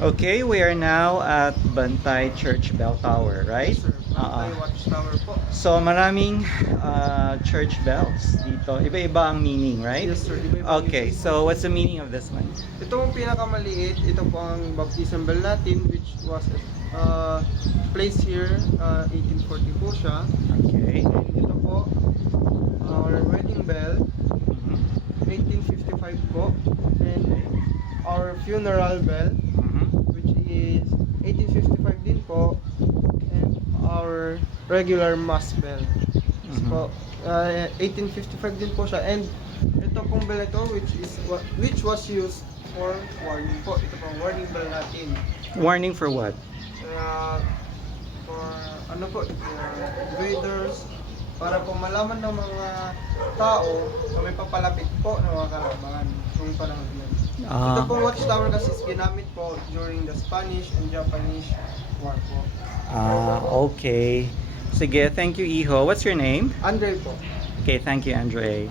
Okay, we are now at Bantay Church Bell Tower, right? Yes, sir. Oo. Bantay Watchtower po. So maraming church bells dito. Iba-iba ang meaning, right? Yes, sir. Iba-ibang Okay, usage po. so what's the meaning of this one? Ito pong pinakamaliit. Ito po ang baptism bell natin which was placed here 1840 po siya. Okay. And ito po, our wedding bell, Mhm. 1855 po. And our funeral bell, Mhm. which is 1855 din po. And our regular mass bell is Mhm. po 1855 din po siya. And ito pong bell ito which was used for warning po. Ito pong warning bell natin. Warning for what? Uh, for ano po, invaders, para po malaman ng mga tao na may papalapit po na mga kalaban kung panahon yun. Ito Ah, pong watchtower kasi is ginamit po during the Spanish and Japanese war po. okay. Sige, thank you, Iho. What's your name? Andre po. Okay, thank you, Andre.